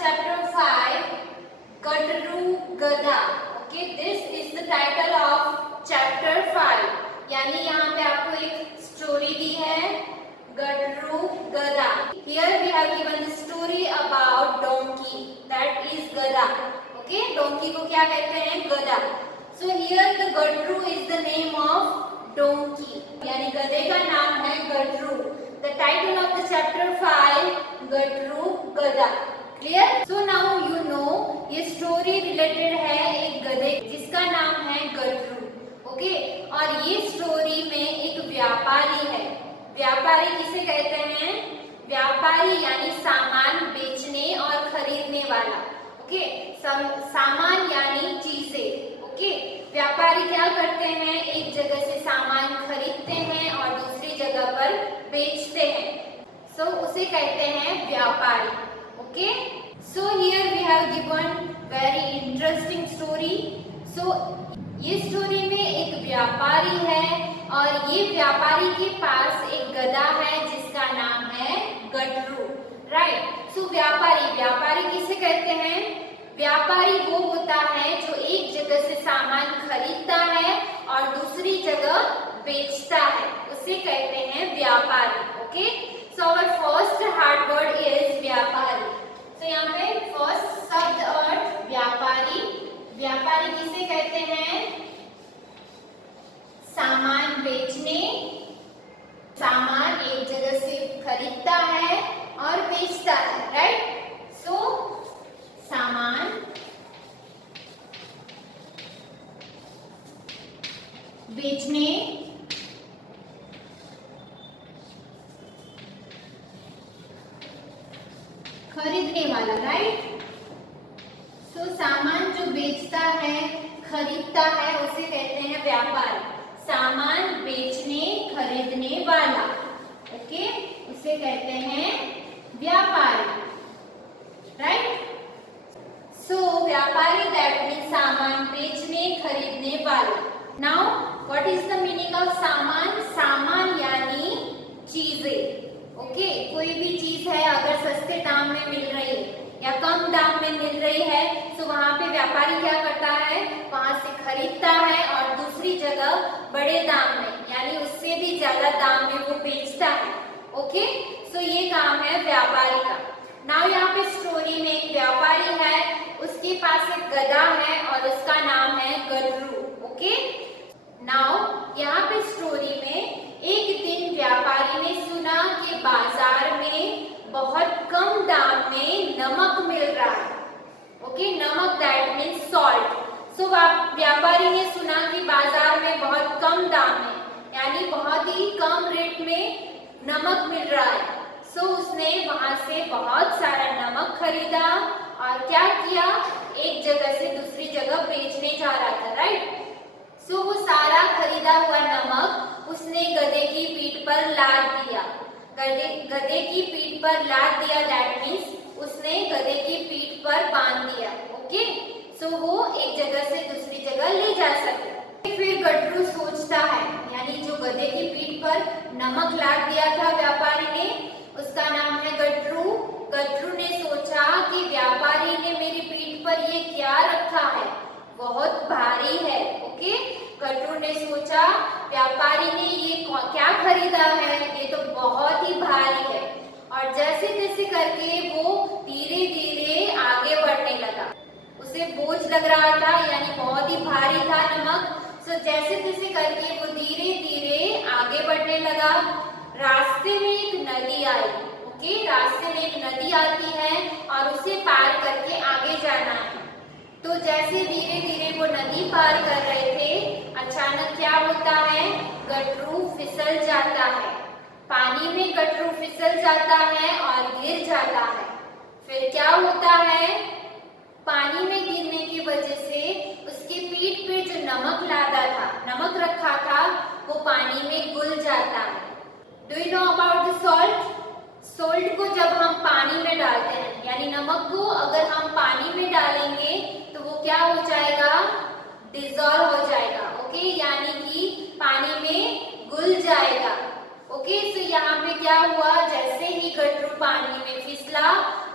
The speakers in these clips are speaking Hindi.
chapter 5, Gadru Gada. Okay, this is the title of chapter 5. यानी यहाँ पे आपको एक स्टोरी दी है Gadru Gada. Here we have given the story about donkey, that is Gada. Okay, donkey को क्या कहते हैं? गधा. So here the Gadru is the name of donkey. यानी गधे का नाम है Gadru. The title of the chapter 5, Gadru Gada. Clear? So now you know ये story related है एक गधे जिसका नाम है Gadru. Okay? और ये story में एक व्यापारी है. व्यापारी किसे कहते हैं? व्यापारी यानी सामान बेचने और खरीदने वाला. ओके, सामान यानी चीजें. ओके, व्यापारी क्या करते हैं? एक जगह से सामान खरीदते हैं और दूसरी जगह पर बेचते हैं. सो उसे कहते हैं व्यापारी. Okay, so here we have given very interesting story. So ये स्टोरी में एक व्यापारी है और ये व्यापारी के पास एक गधा है जिसका नाम है गडरू. राइट. सो व्यापारी किसे कहते हैं? व्यापारी वो होता है जो एक जगह से सामान खरीदता है और दूसरी जगह बेचता है, उसे कहते हैं व्यापारी. Okay, so our first hard word is व्यापारी. तो यहाँ पे फर्स्ट शब्द अर्थ व्यापारी. व्यापारी किसे कहते हैं? सामान बेचने, सामान एक जगह से खरीदता है और बेचता है. राइट. सो सामान बेचने, खरीदने वाला. राइट. सो सामान जो बेचता है, खरीदता है, उसे कहते हैं व्यापारी. सामान बेचने, खरीदने वाला. ओके, उसे कहते हैं व्यापारी. राइट. सो व्यापारी दैट मीन्स सामान बेचने, खरीदने वाला. Now what is the meaning of सामान? सामान यानी चीजें. ओके, कोई भी चीज है अगर सस्ते दाम में मिल रही है या कम दाम में मिल रही है तो वहाँ पे व्यापारी क्या करता है? वहां से खरीदता है और दूसरी जगह बड़े दाम में यानी उससे भी ज्यादा दाम में वो बेचता है. ओके, सो ये काम है व्यापारी का. नाउ यहाँ पे स्टोरी में एक व्यापारी है, उसके पास एक गधा है और उसका नाम है गडरू. ओके, नाउ यहाँ पे स्टोरी में एक दिन व्यापारी ने सुना कि बाजार में बहुत कम दाम में नमक मिल रहा है. ओके, नमक दैट मीन्स सॉल्ट. सो व्यापारी ने सुना कि बाजार में बहुत कम दाम में यानी बहुत ही कम रेट में नमक मिल रहा है. सो उसने वहां से बहुत सारा नमक खरीदा और क्या किया? एक जगह से दूसरी जगह बेचने जा रहा था. राइट. सो वो सारा खरीदा हुआ नमक उसने गधे की पीठ पर लाद दिया. गधे की पीठ पर लाद दिया दैट मीन्स उसने गधे की पीठ पर बांध दिया. ओके, सो वो एक जगह से दूसरी जगह ले जा सके. फिर गडरू सोचता है, यानी जो गधे की पीठ पर नमक लाद दिया था व्यापारी ने, उसका नाम है गडरू. गडरू ने सोचा कि व्यापारी ने मेरी पीठ पर ये क्या रखा है? बहुत भारी है. ओके, गडरू ने सोचा व्यापारी ने ये क्या खरीदा है? ये तो बहुत ही भारी है. और जैसे तैसे करके वो धीरे धीरे आगे बढ़ने लगा. उसे बोझ लग रहा था यानी बहुत ही भारी था नमक. सो जैसे तैसे करके वो धीरे धीरे आगे बढ़ने लगा. रास्ते में एक नदी आई. ओके, रास्ते में एक नदी आती है और उसे पार करके आगे जाना है. तो जैसे धीरे धीरे वो नदी पार कर रहे थे, अचानक क्या होता है? गडरू फिसल जाता है. पानी में गडरू फिसल जाता है और गिर जाता है. फिर क्या होता है? पानी में गिरने की वजह से उसकी पीठ पे जो नमक लादा था, नमक रखा था, वो पानी में घुल जाता है. Do you know about the salt? Salt को जब हम पानी में डालते हैं यानी नमक को अगर हम पानी में डालेंगे तो वो क्या हो जाएगा? डिसॉल्व हो जाएगा. ओके, यानी कि पानी में घुल जाएगा. ओके, सो यहाँ पे क्या हुआ? जैसे ही गडरू पानी में फिसला,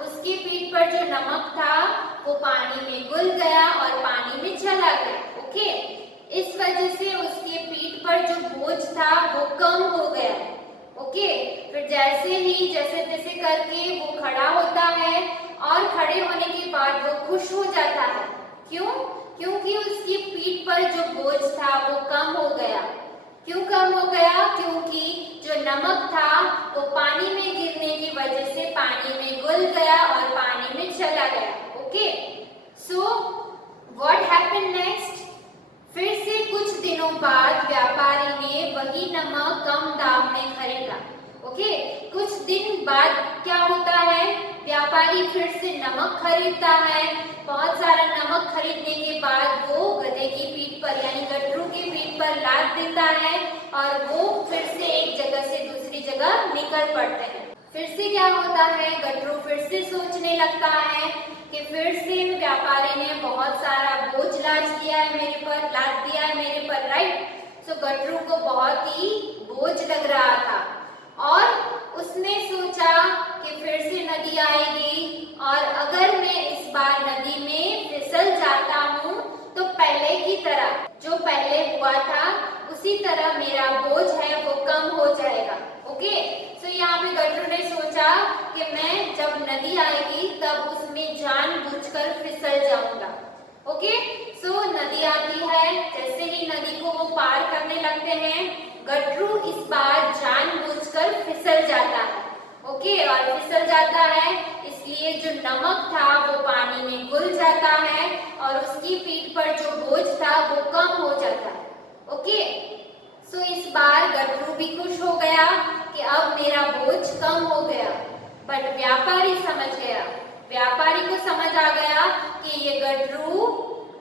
उसके उसके पीठ पर जो नमक था वो पानी में घुल गया और पानी में चला गया। ओके, इस वजह से उसके पीठ पर जो बोझ था वो कम हो गया। ओके, फिर जैसे तैसे करके वो खड़ा होता है और खड़े होने के बाद वो खुश हो जाता है। क्यों? क्योंकि उसकी पीठ पर जो बोझ था वो कम हो गया। क्यों कम हो गया? क्योंकि जो नमक था वो पानी में गिरने की वजह से पानी में घुल गया और पानी में चला गया। Okay, so what happened next? फिर से कुछ दिनों बाद व्यापारी ने वही नमक कम दाम में खरीदा। ओके, कुछ दिन बाद क्या होता है? व्यापारी फिर से नमक खरीदता है। बहुत सारा नमक खरीदने के बाद वो गधे की पीठ पर यानी गटरू की पीठ पर लाद देता है और वो फिर से एक जगह से दूसरी जगह निकल पड़ते हैं। फिर से क्या होता है? गटरू फिर से सोचने लगता है कि फिर से व्यापारी ने बहुत सारा बोझ लाद दिया है मेरे पर, राइट? सो गटरू को बहुत ही बोझ लग रहा था और उसने सोचा कि फिर से नदी आएगी और अगर मैं इस बार नदी में फिसल जाता हूँ तो पहले की तरह जो पहले हुआ था उसी तरह मेरा बोझ है वो कम हो जाएगा। ओके, सो यहाँ पे गटरू ने सोचा कि मैं जब नदी आएगी तब उसमें जानबूझकर फिसल जाऊंगा। ओके, सो नदी आती है। जैसे ही नदी को वो पार करने लगते हैं, गटरू इस बार जानबूझकर फिसल जाता है। ओके, और फिसल जाता है इसलिए जो नमक था वो पानी में घुल जाता है और उसकी पीठ पर जो बोझ था वो कम हो जाता है। ओके, सो इस बार गटरू भी खुश हो गया कि अब मेरा बोझ कम हो गया। बट व्यापारी समझ गया, व्यापारी को समझ आ गया कि ये गटरू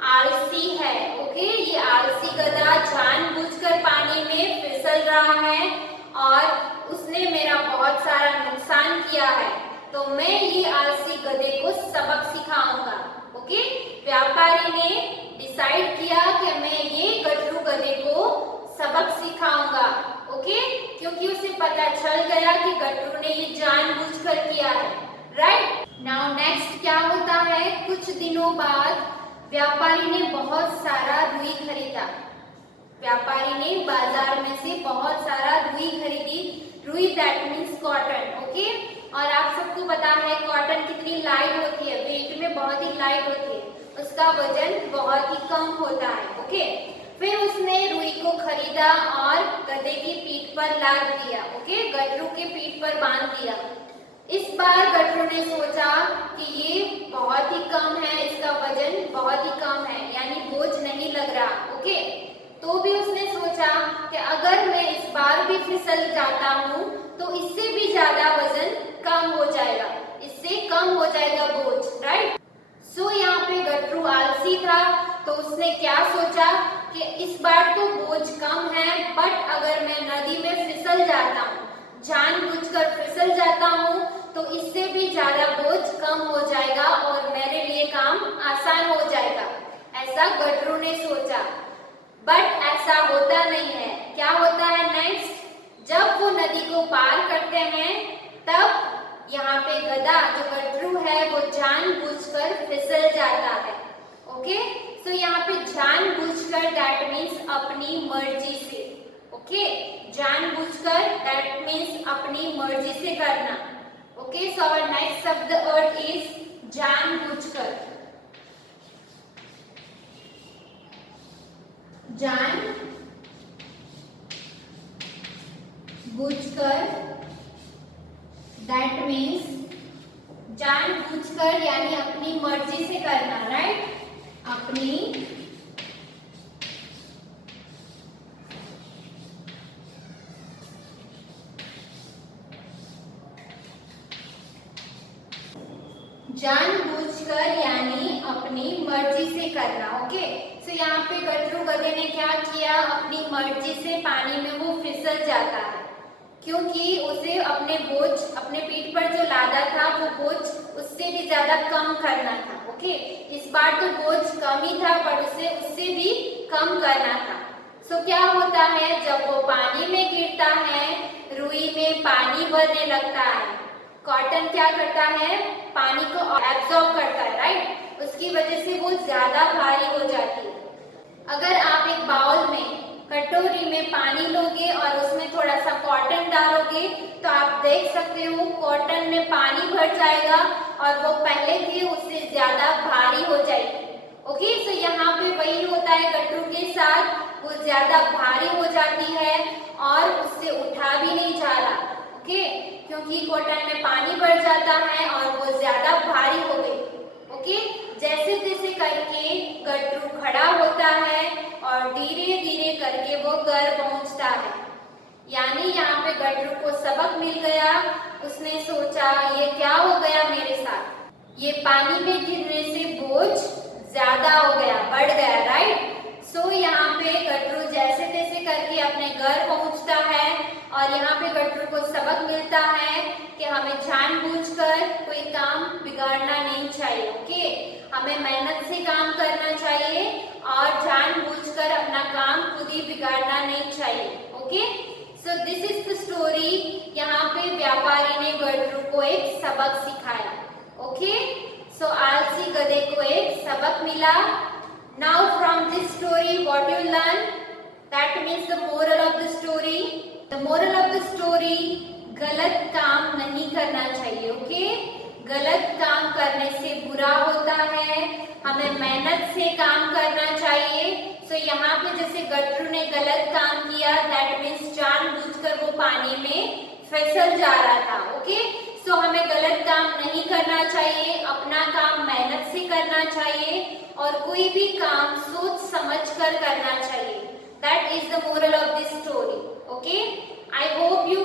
आलसी है। ओके, ये आलसी गधा जानबूझकर पानी में फिसल रहा है और उसने मेरा बहुत सारा नुकसान किया है, तो मैं ये आलसी गधे को सबक सिखाऊंगा। ओके, व्यापारी ने डिसाइड किया कि मैं ये गटरू गधे को सबक सिखाऊंगा। ओके, क्योंकि उसे पता चल गया कि गटरू ने ये जानबूझकर किया है, राइट? नाउ नेक्स्ट क्या होता है? कुछ दिनों बाद व्यापारी ने बहुत सारा रुई खरीदा। व्यापारी ने बाजार में से बहुत सारा रुई खरीदी। रुई दैट मीन्स कॉटन। ओके, और आप सबको पता है कॉटन कितनी लाइट होती है, वेट में बहुत ही लाइट होती है, उसका वजन बहुत ही कम होता है। ओके, फिर उसने रुई को खरीदा और गधे की पीठ पर लाद दिया। ओके, गटरू के पीठ पर बांध दिया। इस बार गटरू ने सोचा कि ये बहुत ही कम है, इसका वजन बहुत ही कम है, यानी बोझ नहीं लग रहा। ओके, तो भी उसने सोचा कि अगर मैं इस बार भी फिसल जाता हूँ तो इससे भी ज्यादा वजन कम हो जाएगा, इससे कम हो जाएगा बोझ, राइट? सो यहाँ पे गटरू आलसी था, तो उसने क्या सोचा कि इस बार तो बोझ कम है, बट अगर मैं नदी में फिसल जाता हूँ, जानबूझकर फिसल जाता हूँ, तो इससे भी ज्यादा बोझ कम हो जाएगा और मेरे लिए काम आसान हो जाएगा। ऐसा गटरू ने सोचा, बट ऐसा होता नहीं है। क्या होता है नेक्स्ट? जब वो नदी को पार करते हैं तब यहाँ पे गधा जो गटरू है वो जानबूझकर फिसल जाता है। ओके, सो यहाँ पे जानबूझकर दैट मीन्स अपनी मर्जी से। ओके, जानबूझकर दैट मीन्स अपनी मर्जी से करना। ओके, सो आवर नेक्स्ट शब्द वर्ड इज जानबूझकर। जानबूझकर दैट मीन्स जानबूझकर यानी अपनी मर्जी से करना, राइट? अपनी जानबूझकर यानी अपनी मर्जी से करना। ओके, सो यहाँ पे गटरू गधे ने क्या किया? अपनी मर्जी से पानी में वो फिसल जाता है, क्योंकि उसे अपने बोझ अपने पीठ पर जो लादा था वो बोझ उससे भी ज्यादा कम करना था। ओके, इस बार तो बोझ कम ही था पर उसे उससे भी कम करना था। सो क्या होता है? जब वो पानी में गिरता है, रुई में पानी भरने लगता है, कॉटन क्या करता है, पानी को एब्जॉर्ब करता है, राइट। उसकी वजह से वो ज्यादा भारी हो जाती है। अगर आप एक बाउल में, कटोरी में पानी लोगे और उसमें थोड़ा सा कॉटन डालोगे तो आप देख सकते हो कॉटन में पानी भर जाएगा और वो पहले थी उससे ज्यादा भारी हो जाएगी। ओके, सो यहाँ पे वही होता है गटरू के साथ, वो ज्यादा भारी हो जाती है और उससे उठा भी नहीं जा रहा। ओके, क्योंकि कॉटन में पानी भर जाता है और वो ज्यादा भारी हो गई। ओके, जैसे तैसे करके गटरू खड़ा होता है और धीरे धीरे करके वो घर पहुंचता है। यानी यहाँ पे गटरू को सबक मिल गया। उसने सोचा ये क्या हो गया मेरे साथ, ये पानी में गिरने से बोझ ज्यादा हो गया, बढ़ गया, राइट। सो यहाँ पे गटरू जैसे तैसे करके अपने घर पहुंचता है और यहाँ पे गटरू को सबक मिलता है कि हमें जानबूझकर कोई काम बिगाड़ना नहीं चाहिए। ओके, हमें मेहनत से काम करना चाहिए और जानबूझकर अपना काम खुद ही बिगाड़ना नहीं चाहिए। Okay, so this is the story. यहाँ पे व्यापारी ने गटरू को एक सबक सिखाया। ओके, सो आलसी गधे को एक सबक मिला। Now from this story what you learn, that means the moral of the story. The moral of the story, गलत काम नहीं करना चाहिए। ओके, गलत काम करने से बुरा होता है, हमें मेहनत से काम करना चाहिए। सो यहाँ पे जैसे गटरू ने गलत काम किया, दैट मीन्स जानबूझकर वो पानी में फिसल जा रहा था। ओके, सो हमें गलत काम नहीं करना चाहिए, अपना काम मेहनत से करना चाहिए और कोई भी काम सोच समझ कर करना चाहिए। That is the moral of this story. Okay, I hope you